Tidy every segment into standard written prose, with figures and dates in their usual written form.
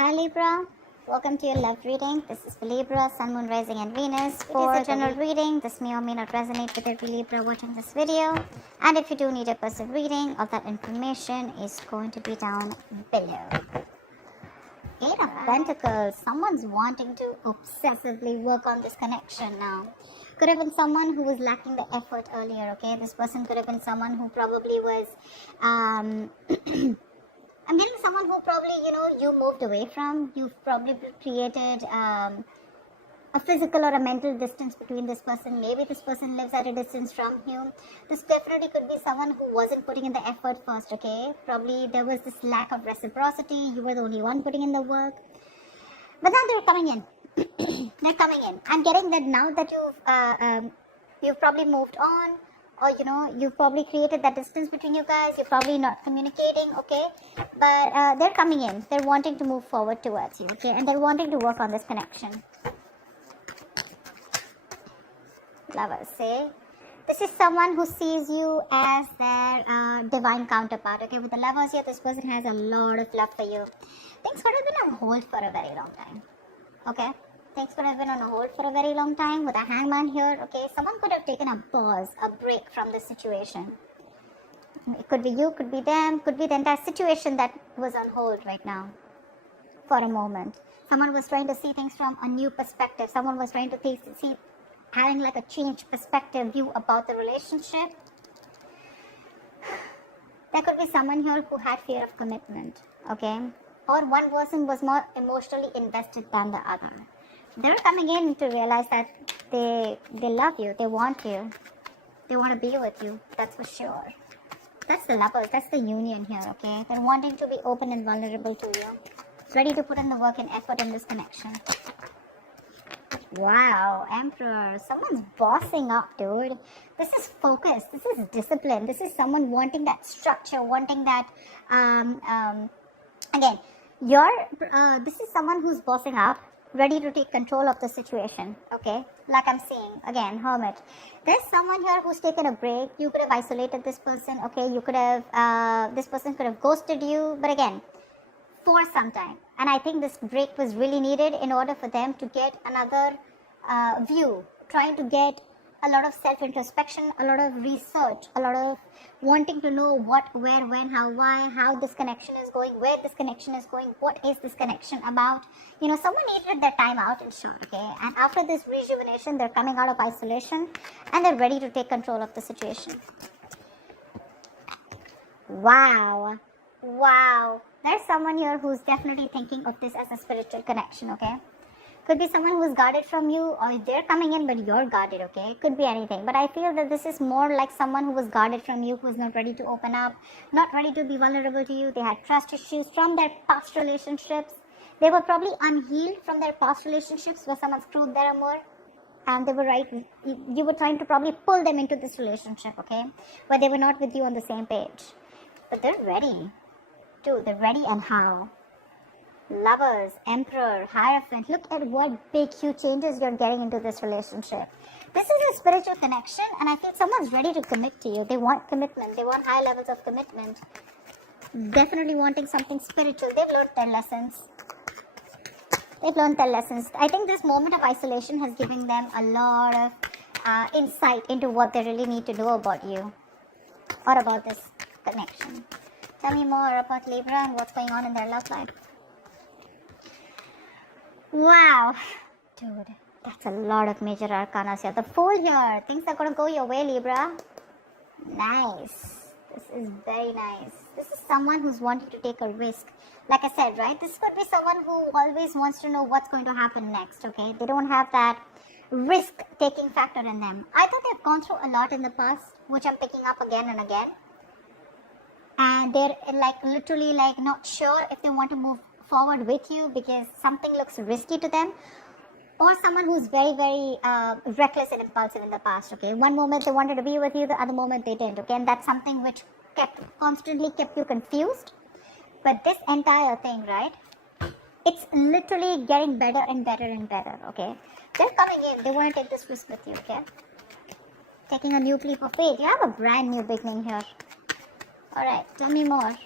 Hi Libra, welcome to your love reading. This is for Libra, Sun, Moon, Rising and Venus. For a general reading, this may or may not resonate with every Libra watching this video. And if you do need a personal reading, all that information is going to be down below. Eight of Pentacles, someone's wanting to obsessively work on this connection now. Could have been someone who was lacking the effort earlier, okay? This person could have been someone who probably was I'm getting someone who probably, you moved away from. You've probably created a physical or a mental distance between this person. Maybe this person lives at a distance from you. This definitely could be someone who wasn't putting in the effort first, okay? Probably there was this lack of reciprocity. You were the only one putting in the work. But now they're coming in. They're coming in. I'm getting that now that you've probably moved on. Or you've probably created that distance between you guys. You're probably not communicating, okay? But they're coming in. They're wanting to move forward towards you, okay? And they're wanting to work on this connection. Lovers, say. This is someone who sees you as their divine counterpart, okay? With the lovers here, this person has a lot of love for you. Things could have been on hold for a very long time, okay? Things could have been on hold for a very long time with a hangman here, okay? Someone could have taken a pause, a break from the situation. It could be you, could be them, could be the entire situation that was on hold right now for a moment. Someone was trying to see things from a new perspective. Someone was trying to see, having like a changed perspective view about the relationship. There could be someone here who had fear of commitment, okay? Or one person was more emotionally invested than the other. They're coming in to realize that they love you, they want you, they want to be with you, that's for sure. That's the lovers, that's the union here, okay? They're wanting to be open and vulnerable to you, ready to put in the work and effort in this connection. Wow, Emperor, someone's bossing up, dude. This is focus, this is discipline, this is someone wanting that structure, wanting that, again, this is someone who's bossing up, ready to take control of the situation, okay? Like I'm saying, again, Hermit. There's someone here who's taken a break. You could have isolated this person, okay? You could have, this person could have ghosted you, but again, for some time. And I think this break was really needed in order for them to get another view, trying to get a lot of self-introspection, a lot of research, a lot of wanting to know what, where, when, how, why, how this connection is going, where this connection is going, what is this connection about. Someone needed their time out in short, okay? And after this rejuvenation, they're coming out of isolation and they're ready to take control of the situation. Wow. Wow. There's someone here who's definitely thinking of this as a spiritual connection, okay? Could be someone who's guarded from you, or they're coming in but you're guarded, okay? It could be anything. But I feel that this is more like someone who was guarded from you, who was not ready to open up, not ready to be vulnerable to you. They had trust issues from their past relationships. They were probably unhealed from their past relationships where someone screwed their amour. And they were you were trying to probably pull them into this relationship, okay? Where they were not with you on the same page. But they're ready. Dude, they're ready, and how? Lovers, Emperor, Hierophant. Look at what big, huge changes you're getting into this relationship. This is a spiritual connection, and I feel someone's ready to commit to you. They want commitment. They want high levels of commitment. Definitely wanting something spiritual. They've learned their lessons. They've learned their lessons. I think this moment of isolation has given them a lot of insight into what they really need to know about you or about this connection. Tell me more about Libra and what's going on in their love life. Wow. Dude, that's a lot of major arcana here. The Fool here. Things are going to go your way, Libra. Nice. This is very nice. This is someone who's wanting to take a risk. Like I said, right? This could be someone who always wants to know what's going to happen next, okay? They don't have that risk-taking factor in them. I thought they've gone through a lot in the past, which I'm picking up again and again. And they're literally not sure if they want to move forward with you because something looks risky to them, or someone who's very, very reckless and impulsive in the past, okay? One moment they wanted to be with you, the other moment they didn't, okay? And that's something which constantly kept you confused. But this entire thing, right? It's literally getting better and better and better, okay? They're coming in. They want to take this risk with you, okay? Taking a new leap of faith. You have a brand new beginning here. Alright, tell me more.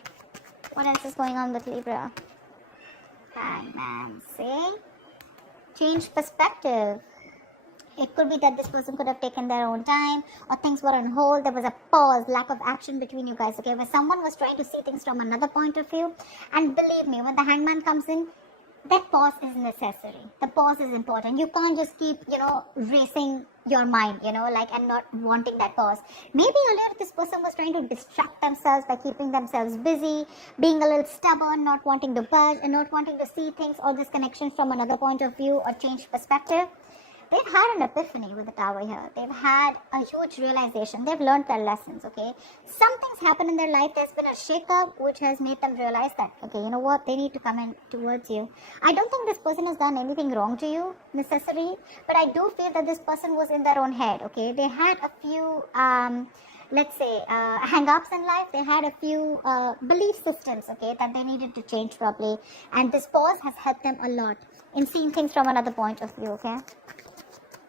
What else is going on with Libra? Hangman. See? Change perspective. It could be that this person could have taken their own time, or things were on hold. There was a pause, lack of action between you guys, okay? Where someone was trying to see things from another point of view. And believe me, when the hangman comes in, that pause is necessary. The pause is important. You can't just keep, racing your mind, and not wanting that pause. Maybe earlier this person was trying to distract themselves by keeping themselves busy, being a little stubborn, not wanting to budge, and not wanting to see things or this connection from another point of view or change perspective. They've had an epiphany with the tower here. They've had a huge realization. They've learned their lessons, okay? Something's happened in their life. There's been a shake-up which has made them realize that, okay, you know what? They need to come in towards you. I don't think this person has done anything wrong to you, necessarily, but I do feel that this person was in their own head, okay? They had a few, hang-ups in life. They had a few belief systems, okay, that they needed to change probably. And this pause has helped them a lot in seeing things from another point of view, okay?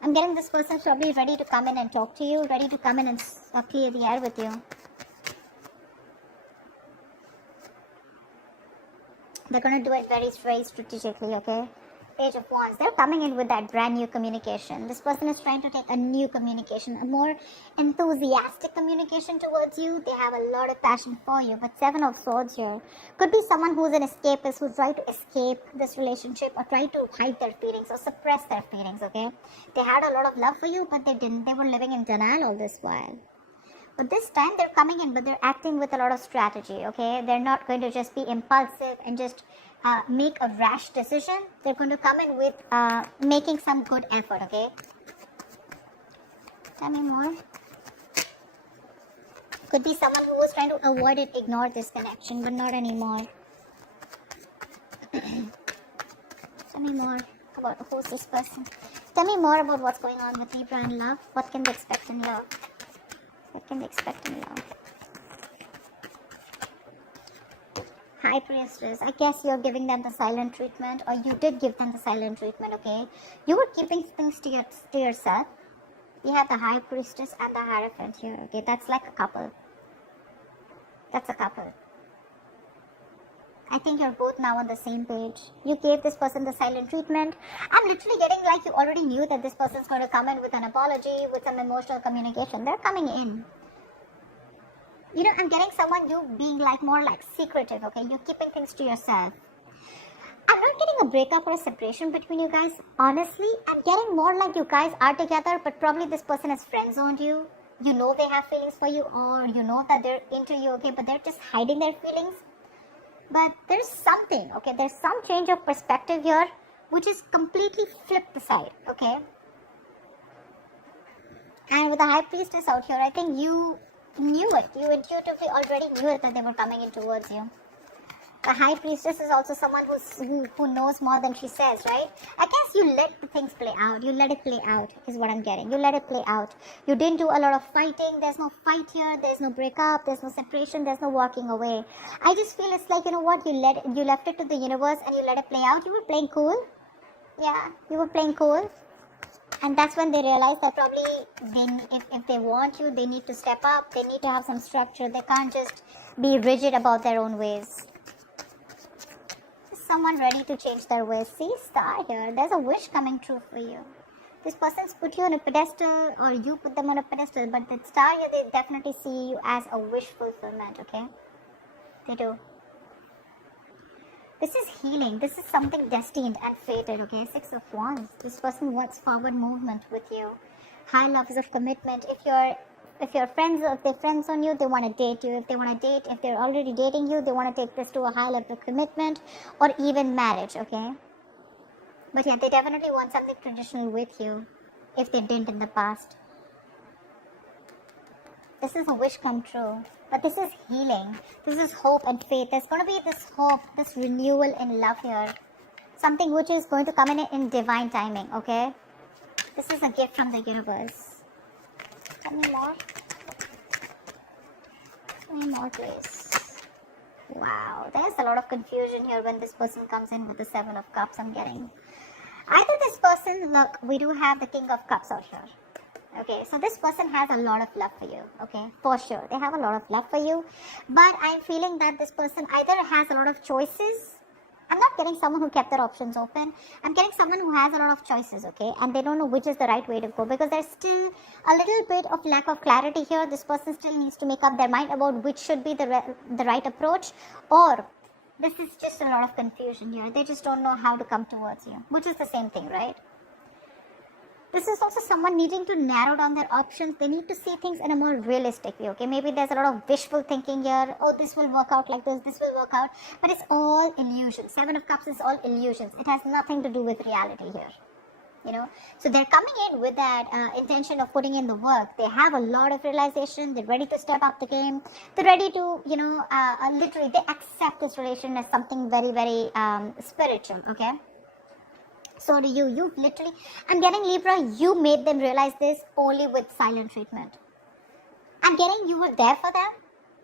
I'm getting this person probably ready to come in and talk to you, ready to come in and clear the air with you. They're going to do it very, very strategically, okay? Page of Wands. They're coming in with that brand new communication. This person is trying to take a new communication, a more enthusiastic communication towards you. They have a lot of passion for you. But Seven of Swords here. Could be someone who's an escapist, who's trying to escape this relationship or try to hide their feelings or suppress their feelings, okay? They had a lot of love for you, but they didn't. They were living in denial all this while. But this time they're coming in, but they're acting with a lot of strategy, okay? They're not going to just be impulsive and just make a rash decision. They're going to come in with making some good effort, okay? Tell me more. Could be someone who was trying to avoid it, ignore this connection, but not anymore. Tell me more about who's this person. Tell me more about what's going on with Libra and love. What can they expect in love? What can they expect in love? High Priestess. I guess you're giving them the silent treatment, or you did give them the silent treatment, okay? You were keeping things to yourself. You have the High Priestess and the Hierophant here, okay? That's like a couple. That's a couple. I think you're both now on the same page. You gave this person the silent treatment. I'm literally getting like you already knew that this person's going to come in with an apology, with some emotional communication. They're coming in. I'm getting someone you being like more like secretive, okay? You're keeping things to yourself. I'm not getting a breakup or a separation between you guys. Honestly, I'm getting more like you guys are together, but probably this person has friend-zoned you. You know they have feelings for you, or you know that they're into you, okay? But they're just hiding their feelings. But there's something, okay? There's some change of perspective here, which is completely flipped the side, okay? And with the High Priestess out here, I think you knew it. You intuitively already knew it that they were coming in towards you. The High Priestess is also someone who knows more than she says, right? I guess you let the things play out. You let it play out is what I'm getting. You let it play out. You didn't do a lot of fighting. There's no fight here. There's no breakup. There's no separation. There's no walking away. I just feel it's like, you know what? You left it to the universe and you let it play out. You were playing cool. Yeah, you were playing cool. And that's when they realize that probably if they want you, they need to step up. They need to have some structure. They can't just be rigid about their own ways. Someone ready to change their ways. See, Star here. There's a wish coming true for you. This person's put you on a pedestal, or you put them on a pedestal, but the Star here, they definitely see you as a wish fulfillment, okay? They do. This is healing. This is something destined and fated, okay? Six of Wands. This person wants forward movement with you. High levels of commitment. If they're friends on you, they want to date you. If they want to date, if they're already dating you, they want to take this to a high level of commitment or even marriage, okay? But yeah, they definitely want something traditional with you if they didn't in the past. This is a wish come true. But this is healing. This is hope and faith. There's going to be this hope, this renewal in love here. Something which is going to come in divine timing, okay? This is a gift from the universe. Tell me more. Tell me more, please. Wow, there's a lot of confusion here when this person comes in with the Seven of Cups I'm getting. Either this person, look, we do have the King of Cups out here. Okay, so this person has a lot of love for you, okay, for sure. They have a lot of love for you, but I'm feeling that this person either has a lot of choices I'm not getting someone who kept their options open. I'm getting someone who has a lot of choices, okay? And they don't know which is the right way to go because there's still a little bit of lack of clarity here. This person still needs to make up their mind about which should be the right approach, or this is just a lot of confusion here. They just don't know how to come towards you, which is the same thing, right? This is also someone needing to narrow down their options. They need to see things in a more realistic way, okay? Maybe there's a lot of wishful thinking here. Oh, this will work out like this will work out. But it's all illusion. Seven of Cups is all illusions. It has nothing to do with reality here, you know? So they're coming in with that intention of putting in the work. They have a lot of realization. They're ready to step up the game. They're ready to, you know, literally, they accept this relation as something very, very spiritual, okay? So do you. You literally, I'm getting Libra, you made them realize this only with silent treatment. I'm getting you were there for them.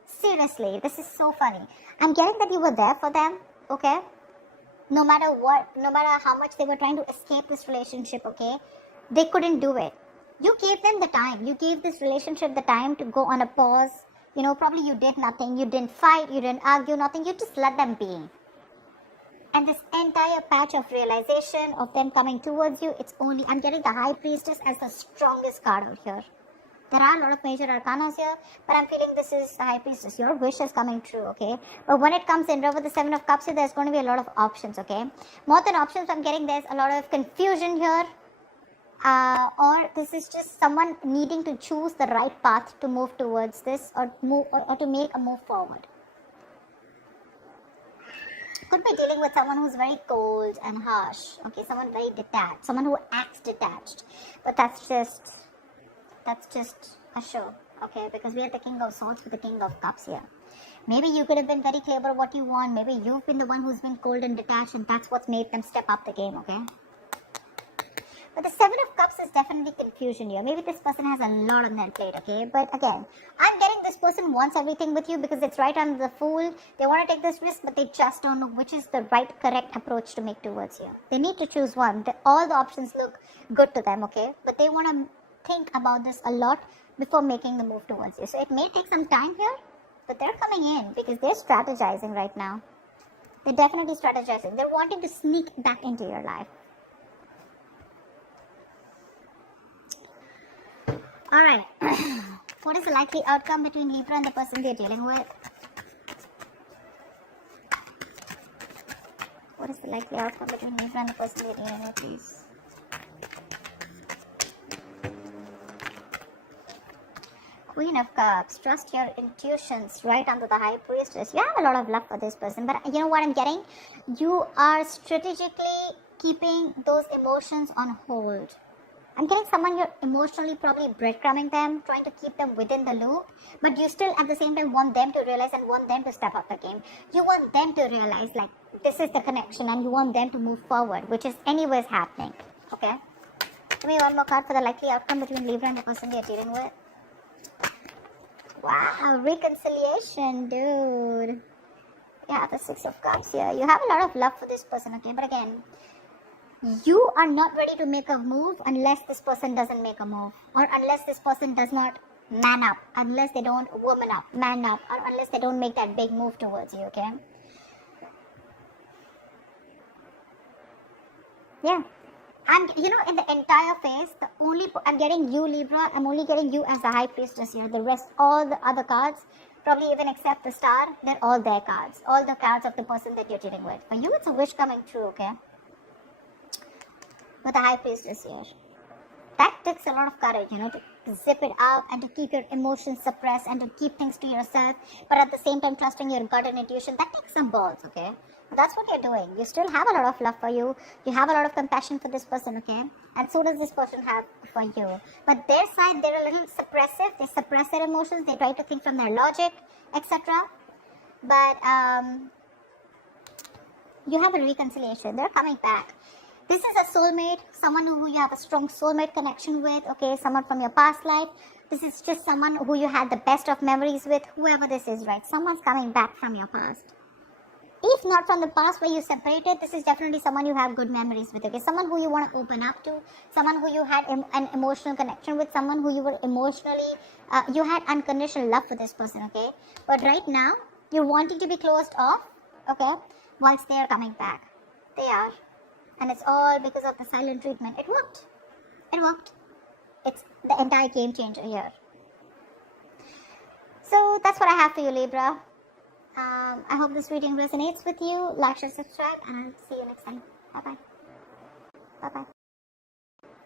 Seriously, this is so funny. I'm getting that you were there for them, okay? No matter what, no matter how much they were trying to escape this relationship, okay? They couldn't do it. You gave them the time. You gave this relationship the time to go on a pause. You know, probably you did nothing. You didn't fight. You didn't argue, nothing. You just let them be. And this entire patch of realization of them coming towards you, it's only, I'm getting the High Priestess as the strongest card out here. There are a lot of major arcanas here, but I'm feeling this is the High Priestess. Your wish is coming true, okay? But when it comes in with the Seven of Cups here, there's going to be a lot of options, okay? More than options, I'm getting there's a lot of confusion here. Or this is just someone needing to choose the right path to move towards this or to make a move forward. Could be dealing with someone who's very cold and harsh, okay, someone very detached, someone who acts detached, but that's just a show, okay, because we are the King of Swords with the King of Cups here. Maybe you could have been very clear about what you want, maybe you've been the one who's been cold and detached, and that's what's made them step up the game, okay. But the Seven of Cups is definitely confusion here. Maybe this person has a lot on their plate, okay? But again, I'm getting this person wants everything with you because it's right under the Fool. They want to take this risk, but they just don't know which is the right, correct approach to make towards you. They need to choose one. All the options look good to them, okay? But they want to think about this a lot before making the move towards you. So it may take some time here, but they're coming in because they're strategizing right now. They're definitely strategizing. They're wanting to sneak back into your life. Alright, what is the likely outcome between Libra and the person they're dealing with? What is the likely outcome between Libra and the person they're dealing with, please? Queen of Cups, trust your intuitions, right under the High Priestess. You have a lot of love for this person, but you know what I'm getting? You are strategically keeping those emotions on hold. I'm getting someone you're emotionally probably breadcrumbing them, trying to keep them within the loop, but you still at the same time want them to realize and want them to step up the game. You want them to realize like this is the connection and you want them to move forward, which is anyways happening, okay? Give me one more card for the likely outcome between Libra and the person they're dealing with. Wow, reconciliation, dude. Yeah, the Six of Cups here. You have a lot of love for this person, okay? But again, you are not ready to make a move unless this person doesn't make a move, or unless this person does not man up, unless they don't woman up, man up, or unless they don't make that big move towards you, okay? Yeah. And you know, in the entire phase, I'm getting you, Libra, I'm only getting you as the High Priestess here. The rest, all the other cards, probably even except the Star, they're all their cards. All the cards of the person that you're dealing with. For you, it's a wish coming true, okay? With the High Priestess here. That takes a lot of courage, you know, to zip it out and to keep your emotions suppressed and to keep things to yourself, but at the same time trusting your gut and intuition. That takes some balls, okay? That's what you're doing. You still have a lot of love for you. You have a lot of compassion for this person, okay? And so does this person have for you. But their side, they're a little suppressive. They suppress their emotions. They try to think from their logic, etc. But you have a reconciliation. They're coming back. This is a soulmate, someone who you have a strong soulmate connection with, okay, someone from your past life. This is just someone who you had the best of memories with, whoever this is, right? Someone's coming back from your past. If not from the past where you separated, this is definitely someone you have good memories with, okay? Someone who you want to open up to, someone who you had an emotional connection with, someone who you were emotionally, you had unconditional love for this person, okay? But right now, you're wanting to be closed off, okay? whilst they are coming back. They are. And it's all because of the silent treatment. It worked. It worked. It's the entire game changer here. So that's what I have for you, Libra. I hope this reading resonates with you. Like, share, subscribe, and I'll see you next time. Bye-bye. Bye-bye.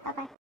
Bye-bye.